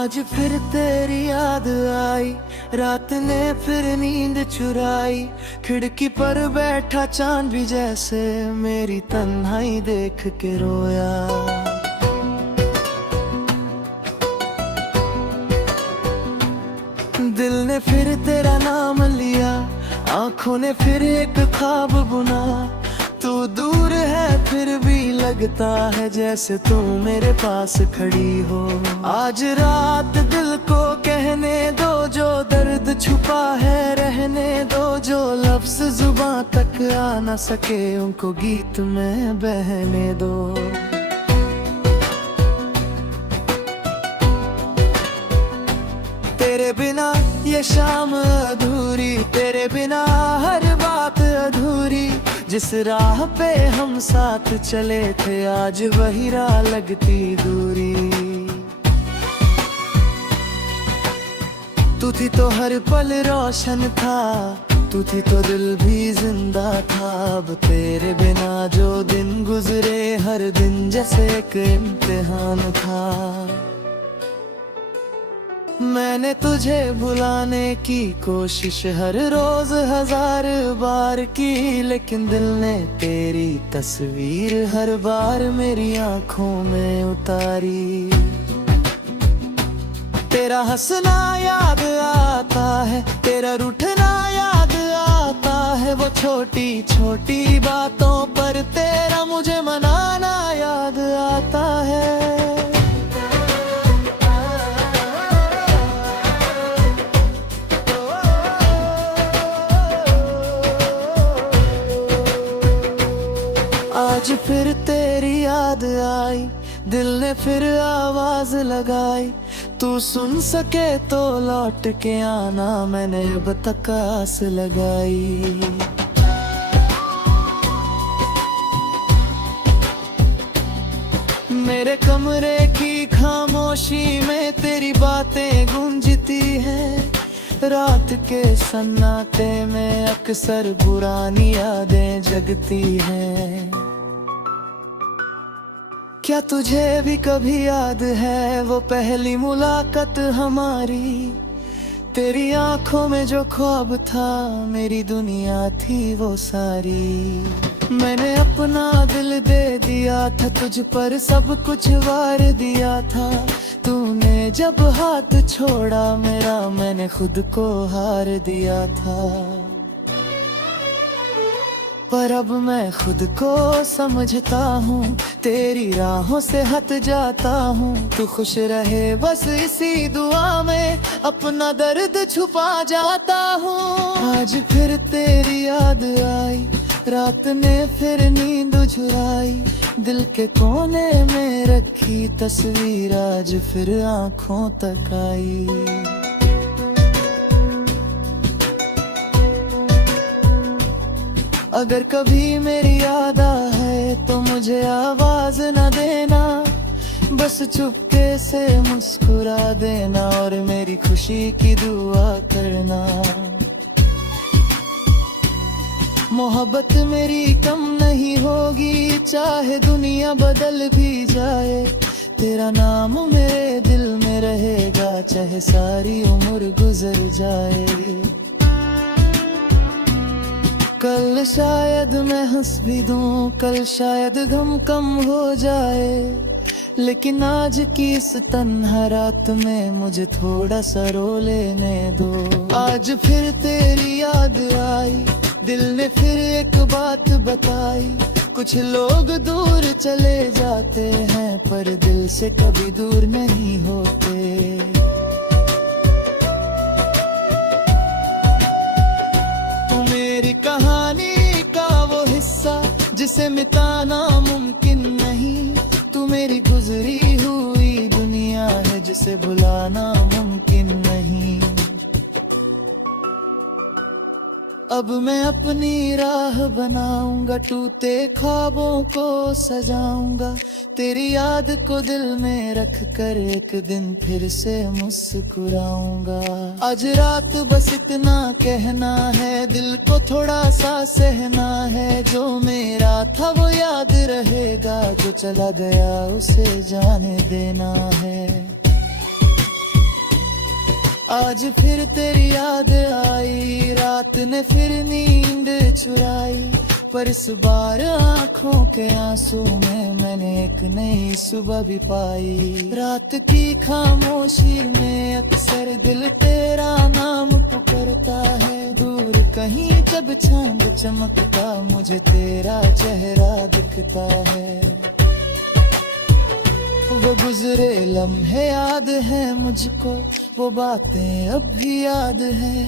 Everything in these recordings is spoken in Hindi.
आज फिर तेरी याद आई, रात ने फिर नींद चुराई। खिड़की पर बैठा चांद भी जैसे मेरी तन्हाई देख के रोया। दिल ने फिर तेरा नाम लिया, आंखों ने फिर एक ख्वाब बुना। तू दूर है फिर भी लगता है जैसे तू मेरे पास खड़ी हो। आज रात दिल को कहने दो जो दर्द छुपा है, रहने दो जो लफ्ज जुबां तक आ न सके उनको गीत में बहने दो। तेरे बिना ये शाम अधूरी, तेरे बिना हर बात अधूरी। जिस राह पे हम साथ चले थे आज वही राह लगती दूरी। तू थी तो हर पल रोशन था, तू थी तो दिल भी जिंदा था। अब तेरे बिना जो दिन गुजरे हर दिन जैसे एक इम्तिहान था। मैंने तुझे भुलाने की कोशिश हर रोज हजार बार की, लेकिन दिल ने तेरी तस्वीर हर बार मेरी आंखों में उतारी। तेरा हंसना याद आता है, तेरा रूठना याद आता है। वो छोटी छोटी बातों पर तेरा मुझे मनाना याद आता है। आज फिर तेरी याद आई, दिल ने फिर आवाज लगाई। तू सुन सके तो लौट के आना, मैंने अब तक आस लगाई। मेरे कमरे की खामोशी में तेरी बातें गूंजती हैं। रात के सन्नाटे में अक्सर पुरानी यादें जगती हैं। क्या तुझे भी कभी याद है वो पहली मुलाकात हमारी? तेरी आंखों में जो ख्वाब था मेरी दुनिया थी वो सारी। मैंने अपना दिल दे दिया था तुझ पर, सब कुछ वार दिया था। तूने जब हाथ छोड़ा मेरा मैंने खुद को हार दिया था। पर अब मैं खुद को समझता हूँ, तेरी राहों से हट जाता हूँ। तू खुश रहे बस इसी दुआ में अपना दर्द छुपा जाता हूँ। आज फिर तेरी याद आई, रात ने फिर नींद चुराई। दिल के कोने में रखी तस्वीर आज फिर आँखों तक आई। अगर कभी मेरी याद आए तो मुझे आवाज न देना, बस चुपके से मुस्कुरा देना और मेरी खुशी की दुआ करना। मोहब्बत मेरी कम नहीं होगी चाहे दुनिया बदल भी जाए। तेरा नाम मेरे दिल में रहेगा चाहे सारी उम्र गुजर जाए। कल शायद मैं हंस भी दूं, कल शायद गम कम हो जाए, लेकिन आज की इस तन्हा रात में मुझे थोड़ा सा रो लेने दो। आज फिर तेरी याद आई, दिल ने फिर एक बात बताई। कुछ लोग दूर चले जाते हैं पर दिल से कभी दूर नहीं होते। मेरी कहानी का वो हिस्सा जिसे मिटाना मुमकिन नहीं। तू मेरी गुजरी हुई दुनिया है जिसे भुलाना मुमकिन नहीं। अब मैं अपनी राह बनाऊंगा, टूटे ख्वाबों को सजाऊंगा। तेरी याद को दिल में रख कर एक दिन फिर से मुस्कुराऊंगा। आज रात बस इतना कहना है, दिल को थोड़ा सा सहना है। जो मेरा था वो याद रहेगा, जो चला गया उसे जाने देना है। आज फिर तेरी याद आई, रात ने फिर नींद चुराई, पर इस बार आंखों के आंसू में मैंने एक नई सुबह भी पाई। रात की खामोशी में अक्सर दिल तेरा नाम पुकारता है, दूर कहीं जब चांद चमकता मुझे तेरा चेहरा दिखता है। वो गुजरे लम्हे याद है मुझको, वो बातें अब भी याद है,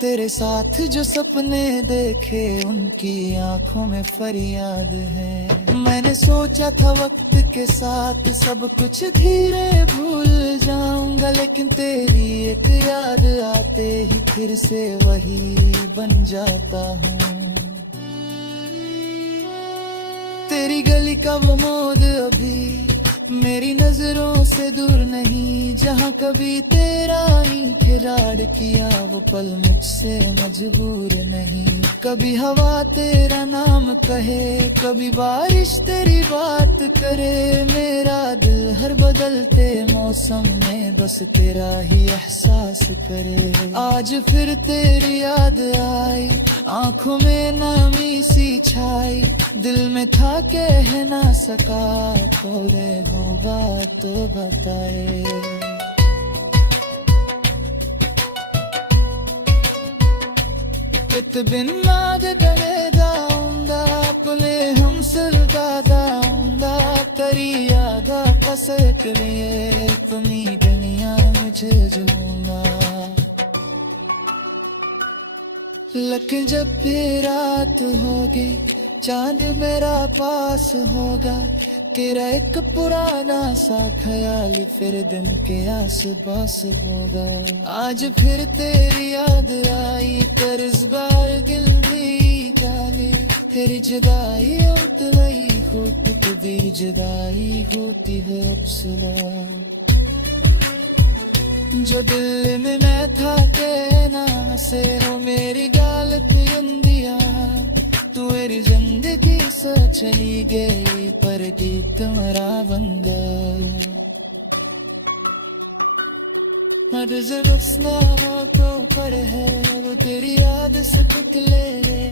तेरे साथ जो सपने देखे उनकी आंखों में फरियाद है। मैंने सोचा था वक्त के साथ सब कुछ धीरे भूल जाऊंगा, लेकिन तेरी एक याद आते ही फिर से वही बन जाता हूँ। तेरी गली का वो मोड़ अभी मेरी नजरों से दूर नहीं, जहाँ कभी तेरा खिलाड़ किया वो पल मुझसे मजबूर नहीं। कभी हवा तेरा नाम कहे, कभी बारिश तेरी बात करे, मेरा दिल हर बदलते मौसम में बस तेरा ही एहसास करे। आज फिर तेरी याद आई, आंखों में नामी सी छाई, दिल में था कह ना सका, थोड़े हो बात बताए। Ett binada da onda pule hum sulgada onda tariyada qasak liye अपनी दुनिया मुझे जूंगा। लेकिन जब भी रात होगी चांद मेरा पास होगा, तेरा एक पुराना सा ख्याल फिर दिन के आस पास होगा। आज फिर तेरी याद आई, पर इस बार दिल भी जाने, तेरी जुदाई होती वही होती, कभी जुदाई होती है अब सुना। जो दिल में मैं था कहना से वो मेरी गाल पे दिया, तू मेरी जिंदगी से चली गई पर गीत मेरा बन गया। तो पड़े है वो तेरी याद से पुतले रे।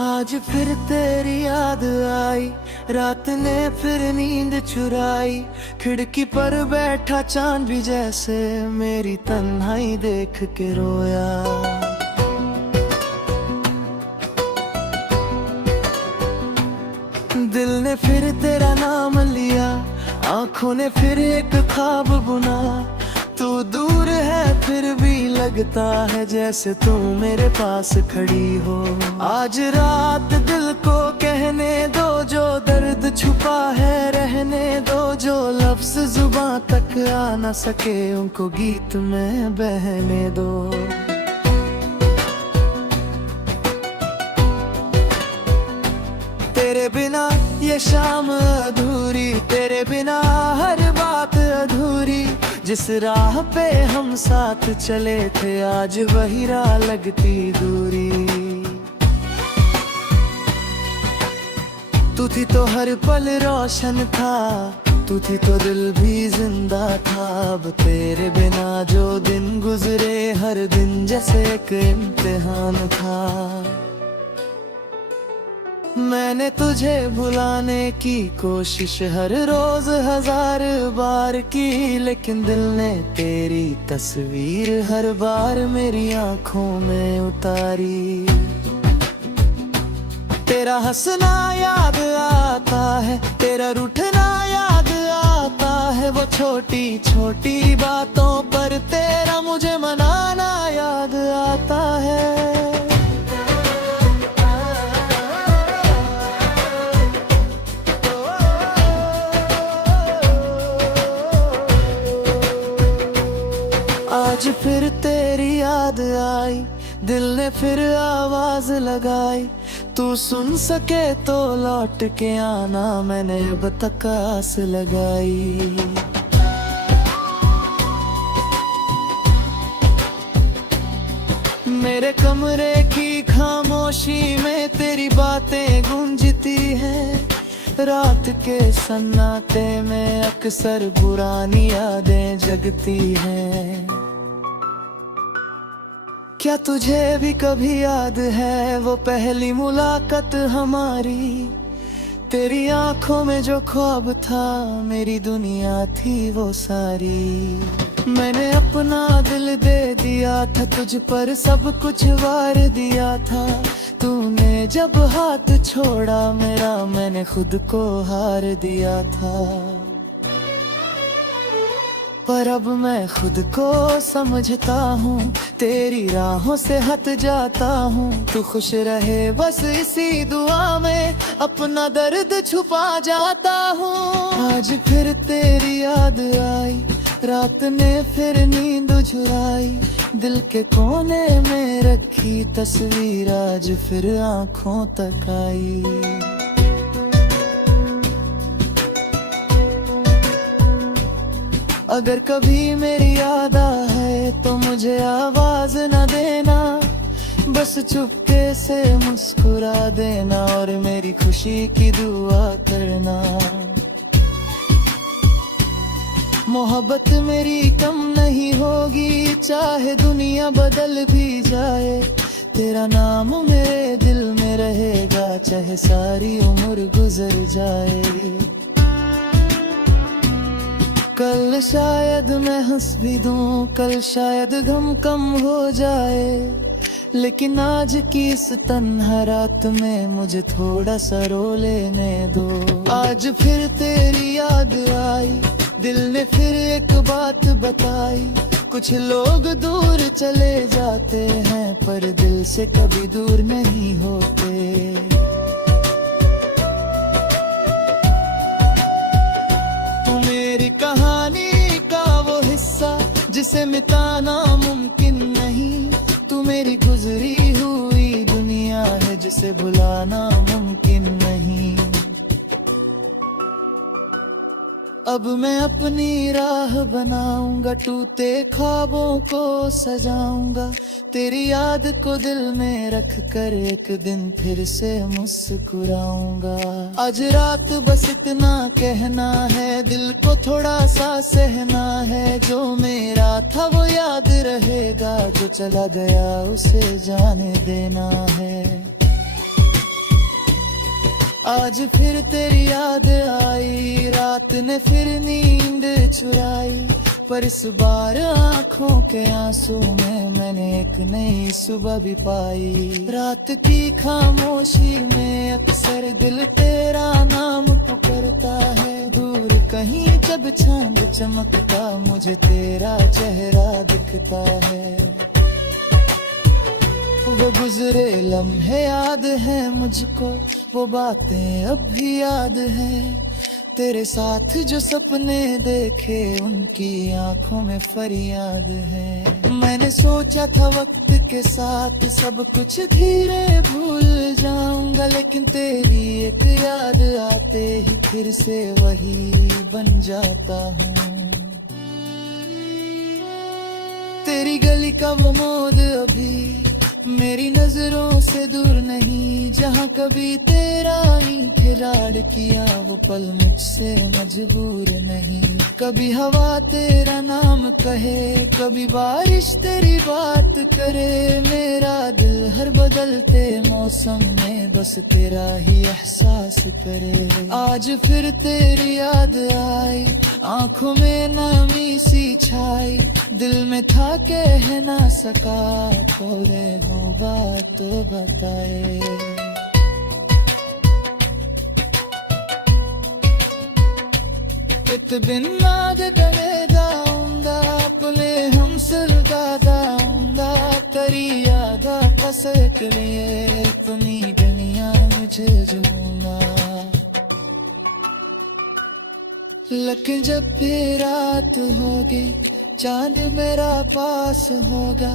आज फिर तेरी याद आई, रात ने फिर नींद चुराई, खिड़की पर बैठा चांद भी जैसे मेरी तन्हाई देख के रोया। दिल ने फिर तेरा नाम लिया, आंखों ने फिर एक ख्वाब बुना, तू दूर है फिर भी लगता है जैसे तू मेरे पास खड़ी हो। आज रात दिल को कहने दो जो दर्द छुपा है, रहने दो जो लफ्ज जुबां तक आ न सके उनको गीत में बहने दो। तेरे बिना ये शाम अधूरी, तेरे बिना हर बात अधूरी, जिस राह पे हम साथ चले थे आज वही राह लगती दूरी। तू थी तो हर पल रोशन था, तू थी तो दिल भी जिंदा था, अब तेरे बिना जो दिन गुजरे हर दिन जैसे एक इम्तिहान था। मैंने तुझे भुलाने की कोशिश हर रोज हजार बार की, लेकिन दिल ने तेरी तस्वीर हर बार मेरी आंखों में उतारी। तेरा हंसना याद आता है, तेरा रूठना याद आता है, वो छोटी छोटी बातों पर तेरा मुझे मनाना याद आता है। आज फिर तेरी याद आई, दिल ने फिर आवाज लगाई, तू सुन सके तो लौट के आना, मैंने अब तक आस लगाई। मेरे कमरे की खामोशी में तेरी बातें गूंजती हैं, रात के सन्नाटे में अक्सर पुरानी यादें जगती हैं। क्या तुझे भी कभी याद है वो पहली मुलाकात हमारी? तेरी आंखों में जो ख्वाब था मेरी दुनिया थी वो सारी। मैंने अपना दिल दे दिया था तुझ पर, सब कुछ वार दिया था। तूने जब हाथ छोड़ा मेरा, मैंने खुद को हार दिया था। पर अब मैं खुद को समझता हूँ, तेरी राहों से हट जाता हूँ। तू खुश रहे बस इसी दुआ में, अपना दर्द छुपा जाता हूँ। आज फिर तेरी याद आई, रात ने फिर नींद चुराई। दिल के कोने में रखी तस्वीर आज फिर आँखों तक आई। अगर कभी मेरी याद आए तो मुझे आवाज न देना, बस चुपके से मुस्कुरा देना और मेरी खुशी की दुआ करना। मोहब्बत मेरी कम नहीं होगी, चाहे दुनिया बदल भी जाए। तेरा नाम मेरे दिल में रहेगा, चाहे सारी उम्र गुजर जाए। कल शायद मैं हंस भी दूं, कल शायद गम कम हो जाए, लेकिन आज की इस तन्हा रात में मुझे थोड़ा सा रो लेने दो। आज फिर तेरी याद आई, दिल ने फिर एक बात बताई। कुछ लोग दूर चले जाते हैं पर दिल से कभी दूर नहीं होते। कहानी का वो हिस्सा जिसे मिटाना मुमकिन नहीं। तू मेरी गुजरी हुई दुनिया है जिसे भुलाना मुमकिन नहीं। अब मैं अपनी राह बनाऊंगा, टूटे ख्वाबों को सजाऊंगा। तेरी याद को दिल में रख कर एक दिन फिर से मुस्कुराऊंगा। आज रात बस इतना कहना है, दिल को थोड़ा सा सहना है। जो मेरा था वो याद रहेगा, जो चला गया उसे जाने देना है। आज फिर तेरी याद आई, रात ने फिर नींद चुराई। पर इस बार आँखों के आंसू में मैंने एक नई सुबह भी पाई। रात की खामोशी में अक्सर दिल तेरा नाम पुकारता है। दूर कहीं जब चांद चमकता मुझे तेरा चेहरा दिखता है। वो गुजरे लम्हे याद है मुझको, वो बातें अब भी याद हैं। तेरे साथ जो सपने देखे उनकी आंखों में फरियाद है। मैंने सोचा था वक्त के साथ सब कुछ धीरे भूल जाऊंगा, लेकिन तेरी एक याद आते ही फिर से वही बन जाता हूँ। तेरी गली का वो मोड़ अभी मेरी नजरों से दूर नहीं। जहाँ कभी तेरा ही खिलाड़ किया वो पल मुझसे मजबूर नहीं। कभी हवा तेरा नाम कहे, कभी बारिश तेरी बात करे। मेरा दिल हर बदलते मौसम में बस तेरा ही एहसास करे। आज फिर तेरी याद आई, आंखों में नमी सी छाई। दिल में था कह ना सका, थोड़े हो बात बताए। Ett binade daunda pule hum sulga daunda teri yaada kaset liye apni दुनिया मुझे जुना। लेकिन जब भी रात होगी चांद मेरा पास होगा।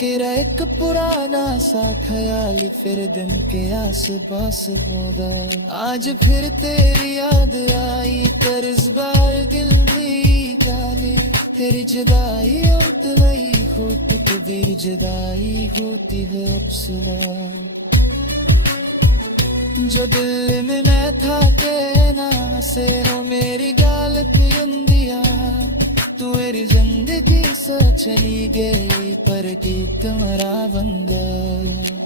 तेरा एक पुराना सा ख्याल फिर दिन के आस पास होगा। आज फिर तेरी याद आई, कर इस बार दिल भी काले। तेरी जुदाई अंत नहीं होती, कभी जुदाई होती है अब सुना। जो दिल में मैं था कहना से हो मेरी गाल पिरंदिया तू मेरी जिंदगी से चली गई पर गीत मेरा बन गया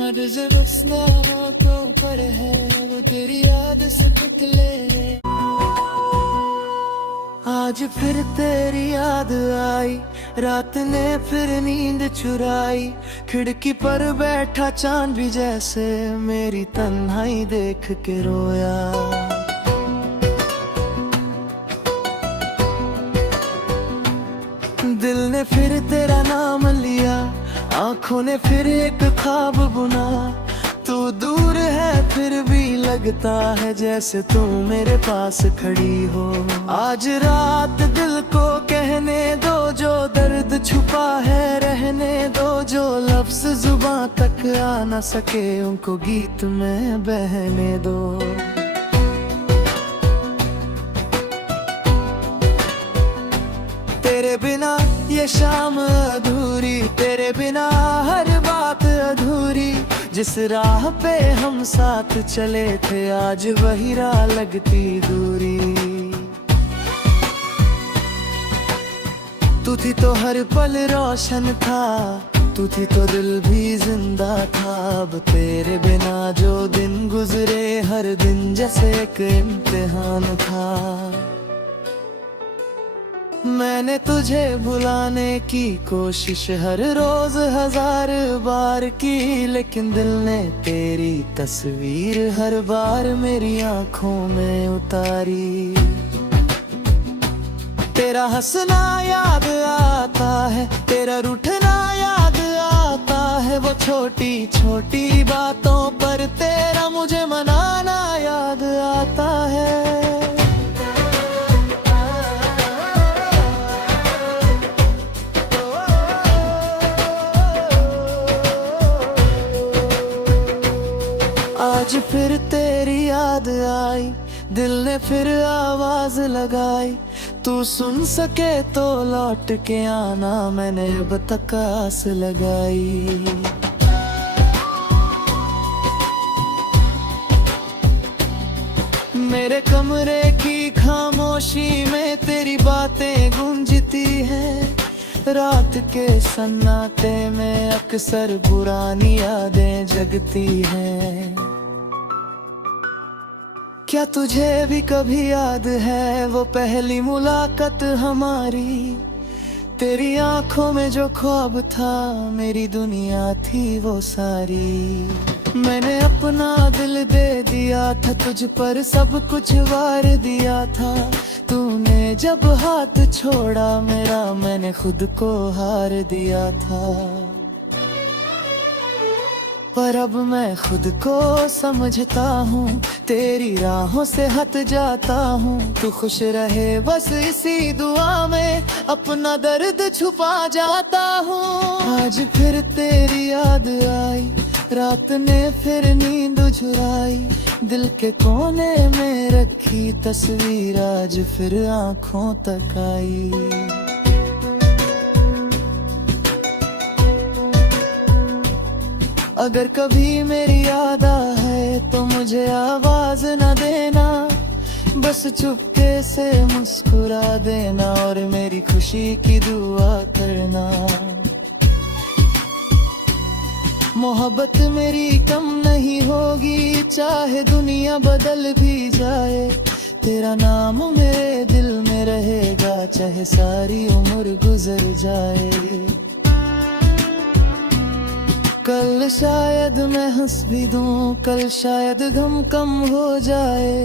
अर्ज़ बसना को पर है वो तेरी याद से पुतले आज फिर तेरी याद आई रात ने फिर नींद चुराई खिड़की पर बैठा चांद भी जैसे मेरी तन्हाई देख के रोया दिल ने फिर तेरा नाम लिया आंखों ने फिर एक ख्वाब बुना तू दूर है फिर भी लगता है जैसे तू मेरे पास खड़ी हो आज रात दिल को कहने दो जो दर्द छुपा है रहने दो जो लफ्ज जुबां तक आ न सके उनको गीत में बहने दो तेरे बिना ये शाम अधूरी तेरे बिना हर बात अधूरी जिस राह पे हम साथ चले थे आज वही राह लगती दूरी तू थी तो हर पल रोशन था तू थी तो दिल भी जिंदा था अब तेरे बिना जो दिन गुजरे हर दिन जैसे एक इम्तिहान था मैंने तुझे भुलाने की कोशिश हर रोज हजार बार की लेकिन दिल ने तेरी तस्वीर हर बार मेरी आंखों में उतारी तेरा हंसना याद आता है तेरा रूठना याद आता है वो छोटी छोटी बातों पर तेरा मुझे मनाना याद आता है आज फिर तेरी याद आई दिल ने फिर आवाज लगाई तू सुन सके तो लौट के आना मैंने अब तक आस लगाई मेरे कमरे की खामोशी में तेरी बातें गूंजती हैं रात के सन्नाटे में अक्सर पुरानी यादें जगती हैं क्या तुझे भी कभी याद है वो पहली मुलाकात हमारी तेरी आंखों में जो ख्वाब था मेरी दुनिया थी वो सारी मैंने अपना दिल दे दिया था तुझ पर सब कुछ वार दिया था तूने जब हाथ छोड़ा मेरा मैंने खुद को हार दिया था पर अब मैं खुद को समझता हूँ तेरी राहों से हट जाता हूँ तू खुश रहे बस इसी दुआ में अपना दर्द छुपा जाता हूँ आज फिर तेरी याद आई रात ने फिर नींद चुराई दिल के कोने में रखी तस्वीर आज फिर आँखों तक आई अगर कभी मेरी याद आए तो मुझे आवाज न देना बस चुपके से मुस्कुरा देना और मेरी खुशी की दुआ करना मोहब्बत मेरी कम नहीं होगी चाहे दुनिया बदल भी जाए तेरा नाम मेरे दिल में रहेगा चाहे सारी उम्र गुजर जाए कल शायद मैं हंस भी दूं कल शायद गम कम हो जाए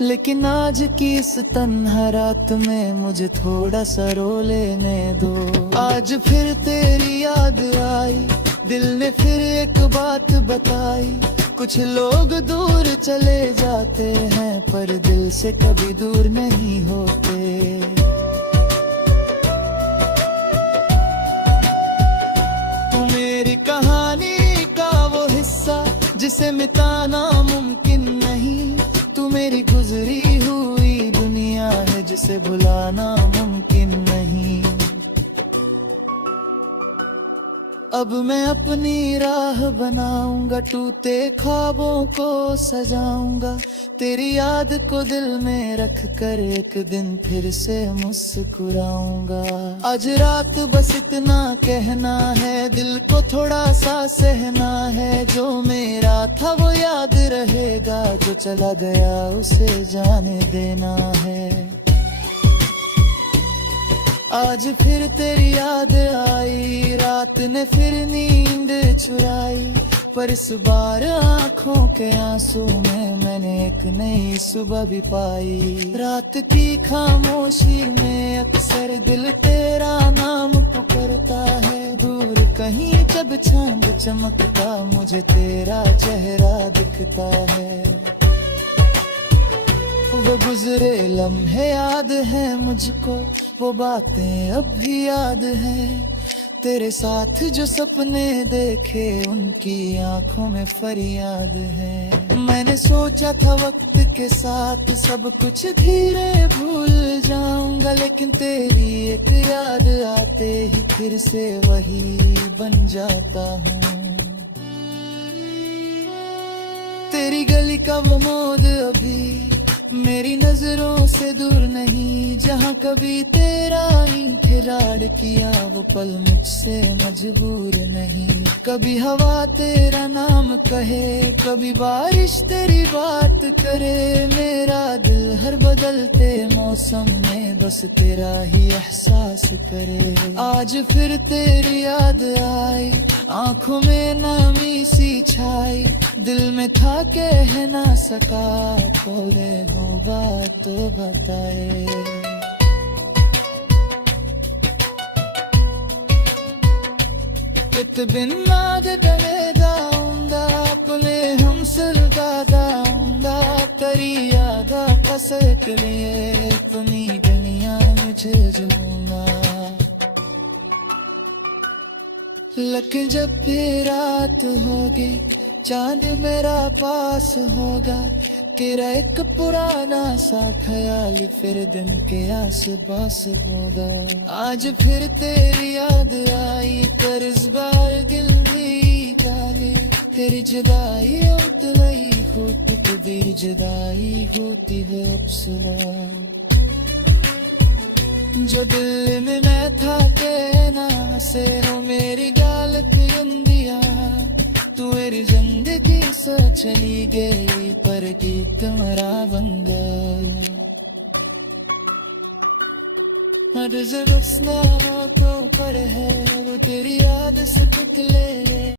लेकिन आज की इस तन्हा रात में मुझे थोड़ा सा रो लेने दो आज फिर तेरी याद आई दिल ने फिर एक बात बताई कुछ लोग दूर चले जाते हैं पर दिल से कभी दूर नहीं होते कहानी का वो हिस्सा जिसे मिटाना मुमकिन नहीं तू मेरी गुजरी हुई दुनिया है जिसे भुलाना मुमकिन नहीं अब मैं अपनी राह बनाऊंगा, टूटे ख्वाबों को सजाऊंगा, तेरी याद को दिल में रख कर एक दिन फिर से मुस्कुराऊंगा। आज रात बस इतना कहना है, दिल को थोड़ा सा सहना है, जो मेरा था वो याद रहेगा, जो चला गया उसे जाने देना है। आज फिर तेरी याद आई, रात ने फिर नींद चुराई, पर इस बार आंखों के आंसू में मैंने एक नई सुबह भी पाई। रात की खामोशी में अक्सर दिल तेरा नाम पुकारता है, दूर कहीं जब चांद चमकता मुझे तेरा चेहरा दिखता है। वो गुजरे लम्हे याद है मुझको, वो बातें अब भी याद हैं, तेरे साथ जो सपने देखे उनकी आंखों में फरियाद है। मैंने सोचा था वक्त के साथ सब कुछ धीरे भूल जाऊंगा, लेकिन तेरी एक याद आते ही फिर से वही बन जाता हूँ। तेरी गली का वो मोड़ अभी मेरी नजरों से दूर नहीं, जहाँ कभी तेरा ही खिलाड़ किया वो पल मुझसे मजबूर नहीं। कभी हवा तेरा नाम कहे, कभी बारिश तेरी बात करे, मेरा दिल हर बदलते मौसम में बस तेरा ही एहसास करे। आज फिर तेरी याद आई, आंखों में नमी सी छाई, दिल में था कह ना सका, बोले हो बात बताए। Bitte bin nade daunda, अपने हम सरदादा तेरी याद कसर के लिए अपनी दुनिया मुझे जुना। लेकिन जब फिर रात होगी, चांद मेरा पास होगा, तेरा एक पुराना सा ख्याल फिर दिन के आस पास होगा। आज फिर तेरी याद आई, पर इस बार दिल भी काली, तेरी जुदाई अब नहीं होती, कभी जुदाई होती है अब सुना। जो दिल में मैं था कहना से हो मेरी गाल पे गंदिया, तू मेरी जिंदगी से चली गई, पर गीत मेरा बन गया। हर जगह स्नाहों पर है वो तेरी याद से पुतले।